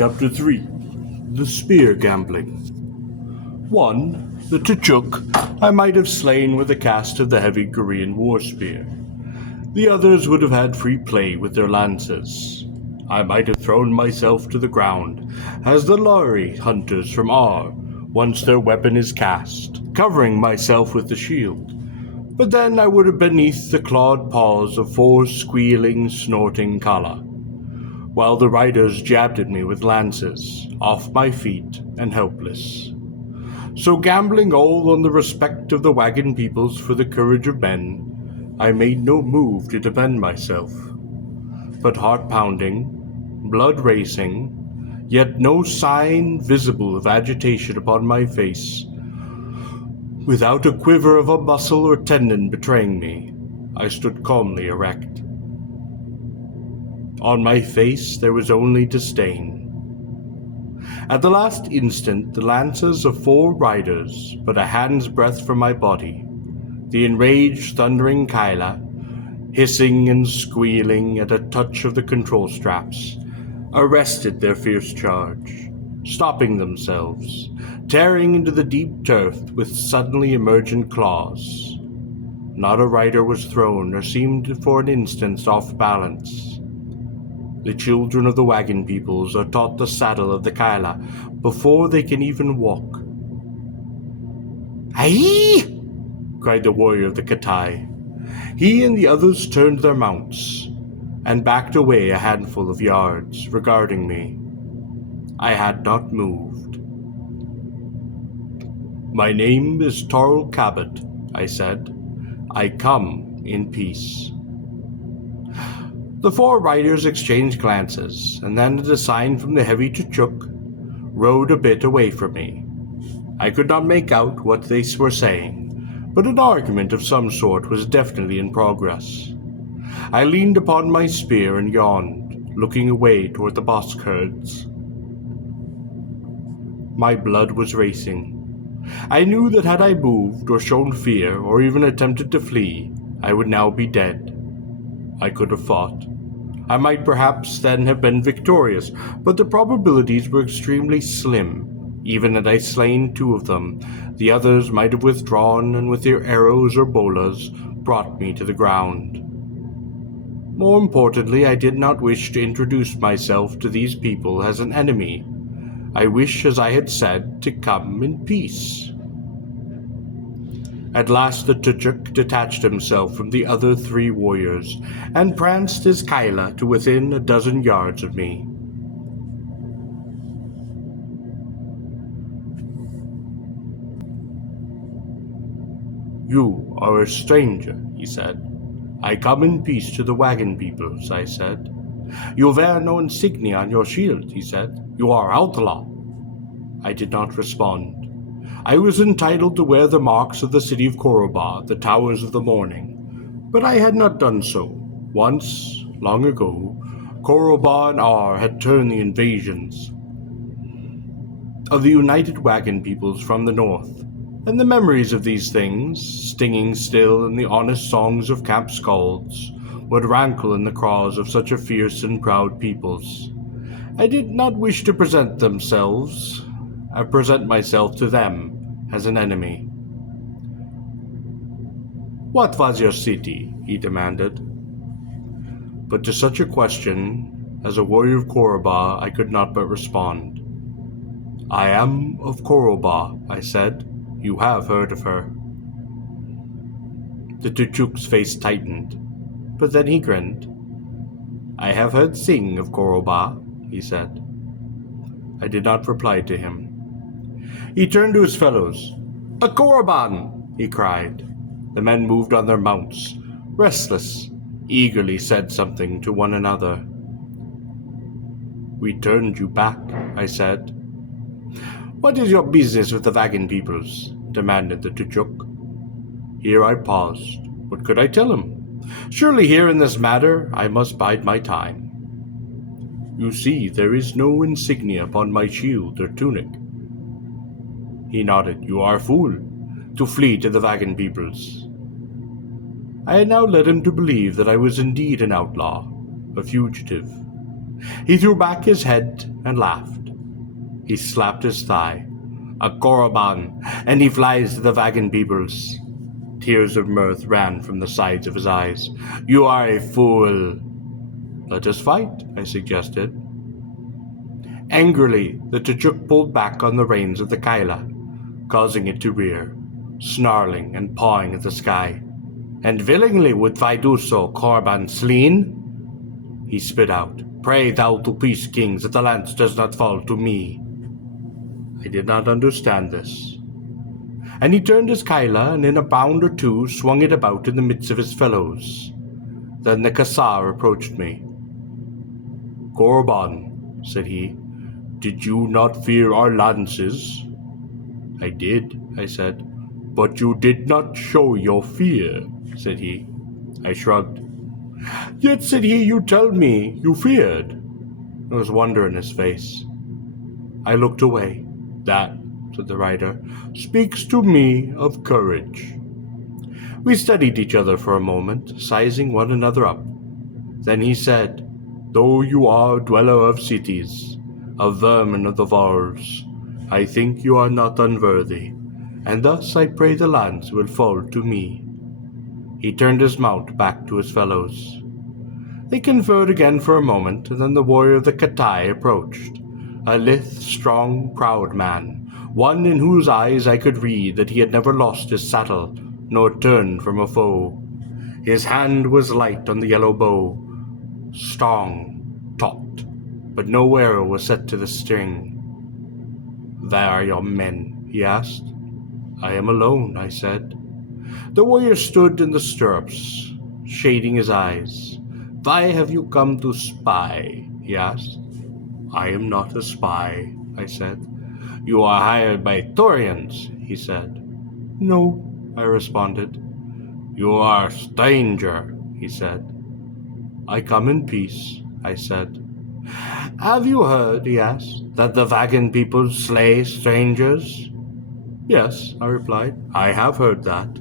Chapter 3 The Spear Gambling 1. The Tuchuk I might have slain with a cast of the heavy Korean war spear. The others would have had free play with their lances. I might have thrown myself to the ground, as the Lari hunters from R, once their weapon is cast, covering myself with the shield. But then I would have been beneath the clawed paws of 4 squealing, snorting Kala, while the riders jabbed at me with lances, off my feet and helpless. So gambling all on the respect of the wagon peoples for the courage of men, I made no move to defend myself. But heart pounding, blood racing, yet no sign visible of agitation upon my face, without a quiver of a muscle or tendon betraying me, I stood calmly erect. On my face there was only disdain. At the last instant the lances of 4 riders, but a hand's breadth from my body, the enraged thundering Kyla, hissing and squealing at a touch of the control straps, arrested their fierce charge, stopping themselves, tearing into the deep turf with suddenly emergent claws. Not a rider was thrown or seemed for an instant off balance. The children of the wagon peoples are taught the saddle of the Kaila before they can even walk. "Aye!" cried the warrior of the Katai. He and the others turned their mounts and backed away a handful of yards, regarding me. I had not moved. "My name is Tarl Cabot," I said. "I come in peace." The 4 riders exchanged glances, and then at a sign from the heavy Tuchuk, rode a bit away from me. I could not make out what they were saying, but an argument of some sort was definitely in progress. I leaned upon my spear and yawned, looking away toward the bosque herds. My blood was racing. I knew that had I moved or shown fear or even attempted to flee, I would now be dead. I could have fought. I might perhaps then have been victorious, but the probabilities were extremely slim. Even had I slain 2 of them, the others might have withdrawn and with their arrows or bolas brought me to the ground. More importantly, I did not wish to introduce myself to these people as an enemy. I wished, as I had said, to come in peace. At last the Tuchuk detached himself from the other 3 warriors and pranced his Kaila to within a dozen yards of me. "You are a stranger," he said. "I come in peace to the wagon peoples," I said. "You wear no insignia on your shield," he said. "You are outlaw." I did not respond. I was entitled to wear the marks of the city of Koroba, the Towers of the Morning, but I had not done so. Once, long ago, Koroba and R had turned the invasions of the united wagon peoples from the north, and the memories of these things, stinging still in the honest songs of camp skalds, would rankle in the craws of such a fierce and proud peoples. I did not wish to present myself to them as an enemy. "What was your city?" he demanded. But to such a question, as a warrior of Koroba, I could not but respond. "I am of Koroba," I said. "You have heard of her." The Tuchuk's face tightened, but then he grinned. "I have heard sing of Koroba," he said. I did not reply to him. He turned to his fellows. "A Koroban!" he cried. The men moved on their mounts, restless, eagerly said something to one another. "We turned you back," I said. "What is your business with the wagon peoples?" demanded the Tuchuk. Here I paused. What could I tell him? Surely here in this matter I must bide my time. "You see, there is no insignia upon my shield or tunic." He nodded. "You are a fool, to flee to the wagon peoples." I had now led him to believe that I was indeed an outlaw, a fugitive, He threw back his head and laughed. He slapped his thigh. A Koroban, and he flies to the Vagan peoples. Tears of mirth ran from the sides of his eyes. You are a fool. Let us fight, I suggested. Angrily, the Tchuk pulled back on the reins of the Kaila, causing it to rear, snarling and pawing at the sky. And willingly would I do so, Korban Sleen. He spit out, Pray thou to peace, kings, that the lance does not fall to me. I did not understand this. And he turned his Kaila, and in a bound or two swung it about in the midst of his fellows. Then the Kassar approached me. Korban, said he, did you not fear our lances? I did, I said. But you did not show your fear, said he. I shrugged. Yet, said he, you tell me you feared. There was wonder in his face. I looked away. That, said the rider, speaks to me of courage. We studied each other for a moment, sizing one another up. Then he said, Though you are a dweller of cities, a vermin of the walls, I think you are not unworthy, and thus I pray the lands will fall to me. He turned his mount back to his fellows. They conferred again for a moment, and then the warrior of the Katai approached, a lithe, strong, proud man, one in whose eyes I could read that he had never lost his saddle, nor turned from a foe. His hand was light on the yellow bow, strong, taut, but no arrow was set to the string. Where are your men? He asked. I am alone, I said. The warrior stood in the stirrups, shading his eyes. Why have you come to spy? He asked. I am not a spy, I said. You are hired by Torians, he said. No, I responded. You are a stranger, he said. I come in peace, I said. Have you heard, he asked, that the Vagan people slay strangers? Yes, I replied. I have heard that.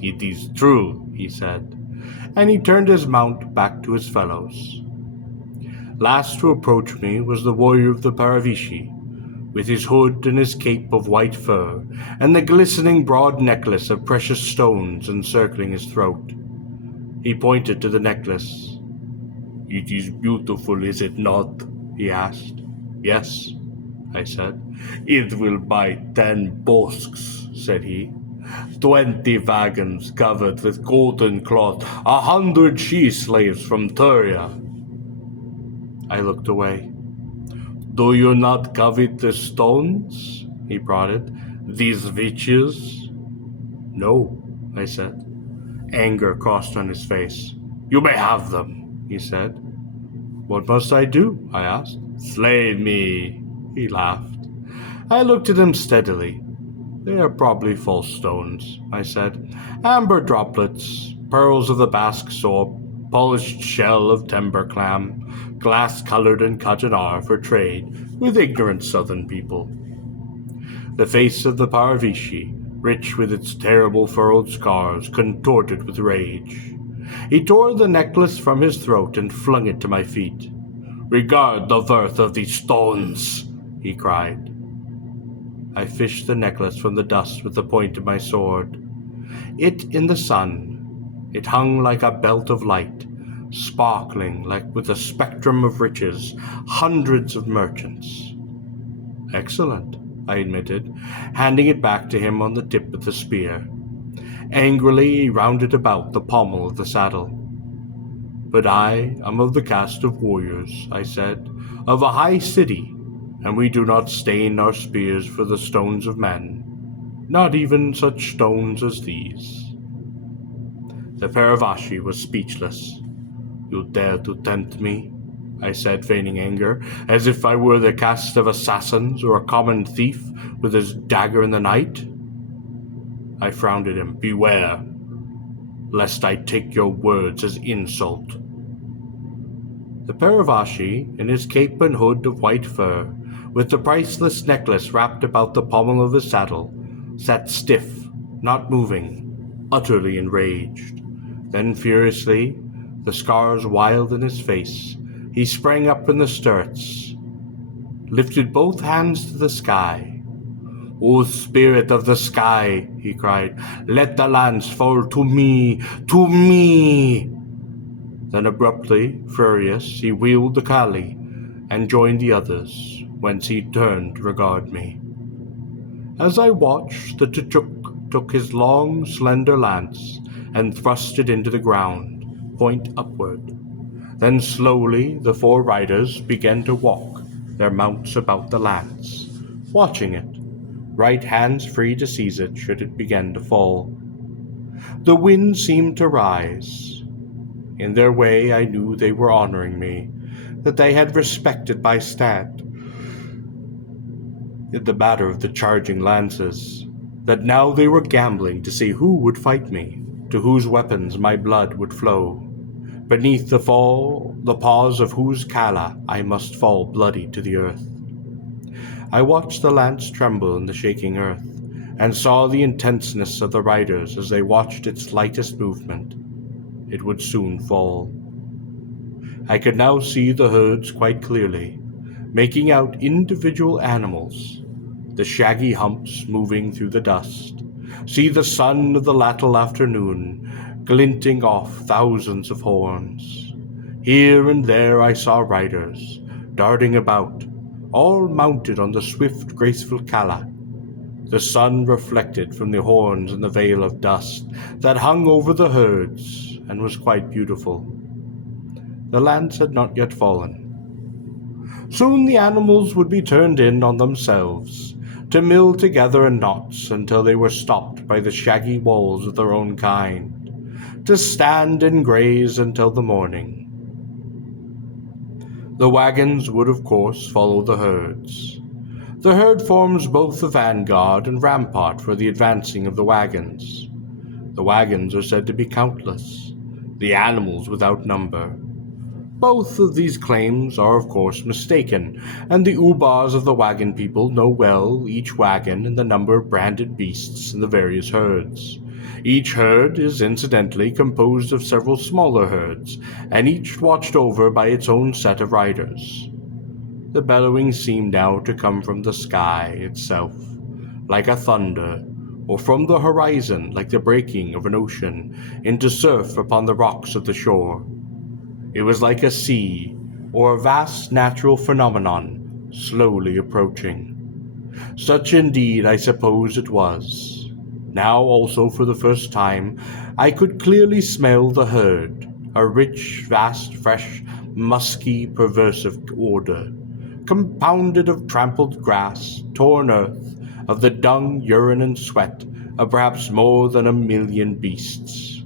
It is true, he said, and he turned his mount back to his fellows. Last to approach me was the warrior of the Paravishi, with his hood and his cape of white fur, and the glistening broad necklace of precious stones encircling his throat. He pointed to the necklace. It is beautiful, is it not? He asked. Yes, I said. It will buy 10 bosks, said he. 20 wagons covered with golden cloth, 100 she-slaves from Turia. I looked away. Do you not covet the stones? He prodded. These riches? No, I said. Anger crossed on his face. You may have them, he said. What must I do? I asked. Slay me, he laughed. I looked at him steadily. They are probably false stones, I said. Amber droplets, pearls of the Basque soap, polished shell of timber clam, glass-colored and cut in R for trade with ignorant southern people. The face of the Paravishi, rich with its terrible furrowed scars, contorted with rage. He tore the necklace from his throat and flung it to my feet. Regard the worth of these stones, he cried. I fished the necklace from the dust with the point of my sword. It in the sun, it hung like a belt of light, sparkling like with a spectrum of riches, hundreds of merchants. Excellent, I admitted, handing it back to him on the tip of the spear. Angrily he rounded about the pommel of the saddle. But I am of the caste of warriors, I said, of a high city, and we do not stain our spears for the stones of men, not even such stones as these. The Paravashi was speechless. You dare to tempt me? I said, feigning anger, as if I were the caste of assassins or a common thief with his dagger in the night. I frowned at him. Beware, lest I take your words as insult. The Paravashi, in his cape and hood of white fur, with the priceless necklace wrapped about the pommel of his saddle, sat stiff, not moving, utterly enraged. Then furiously, the scars wild in his face, He sprang up in the stirrups, lifted both hands to the sky. "O spirit of the sky," he cried, "let the lance fall to me, to me!" Then abruptly, furious, he wheeled the Kali and joined the others, whence he turned to regard me. As I watched, the Tchuk took his long, slender lance and thrust it into the ground, point upward. Then slowly the 4 riders began to walk, their mounts about the lance, watching it, right hands free to seize it should it begin to fall. The wind seemed to rise. In their way I knew they were honoring me, that they had respected my stand in the matter of the charging lances, that now they were gambling to see who would fight me, to whose weapons my blood would flow, beneath the paws of whose Kala I must fall bloody to the earth. I watched the lance tremble in the shaking earth, and saw the intenseness of the riders as they watched its lightest movement. It would soon fall. I could now see the herds quite clearly, making out individual animals, the shaggy humps moving through the dust, see the sun of the latter afternoon glinting off thousands of horns. Here and there I saw riders, darting about, all mounted on the swift, graceful Kala. The sun reflected from the horns in the veil of dust that hung over the herds and was quite beautiful. The lance had not yet fallen. Soon the animals would be turned in on themselves, to mill together in knots until they were stopped by the shaggy walls of their own kind, to stand and graze until the morning. The wagons would, of course, follow the herds. The herd forms both the vanguard and rampart for the advancing of the wagons. The wagons are said to be countless, the animals without number. Both of these claims are, of course, mistaken, and the Ubas of the wagon people know well each wagon and the number of branded beasts in the various herds. Each herd is incidentally composed of several smaller herds, and each watched over by its own set of riders. The bellowing seemed now to come from the sky itself, like a thunder, or from the horizon like the breaking of an ocean into surf upon the rocks of the shore. It was like a sea, or a vast natural phenomenon, slowly approaching. Such indeed I suppose it was. Now also for the first time I could clearly smell the herd, a rich, vast, fresh, musky, perversive odor, compounded of trampled grass, torn earth, of the dung, urine, and sweat of perhaps more than 1,000,000 beasts.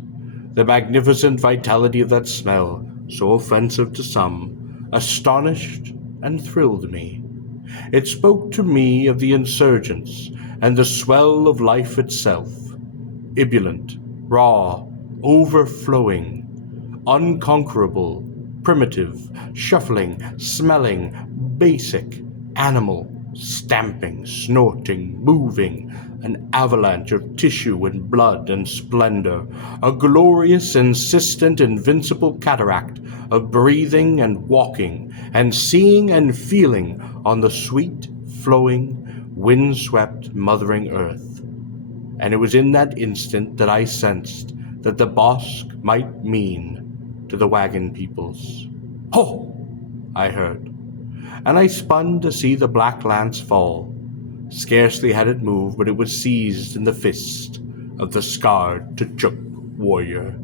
The magnificent vitality of that smell, so offensive to some, astonished and thrilled me. It spoke to me of the insurgents and the swell of life itself, ebullient, raw, overflowing, unconquerable, primitive, shuffling, smelling, basic, animal, stamping, snorting, moving, an avalanche of tissue and blood and splendor, a glorious, insistent, invincible cataract of breathing and walking and seeing and feeling on the sweet, flowing, wind-swept, mothering earth. And it was in that instant that I sensed that the Bosque might mean to the wagon peoples. "Ho!" I heard, and I spun to see the black lance fall. Scarcely had it moved, but it was seized in the fist of the scarred Tchuk warrior.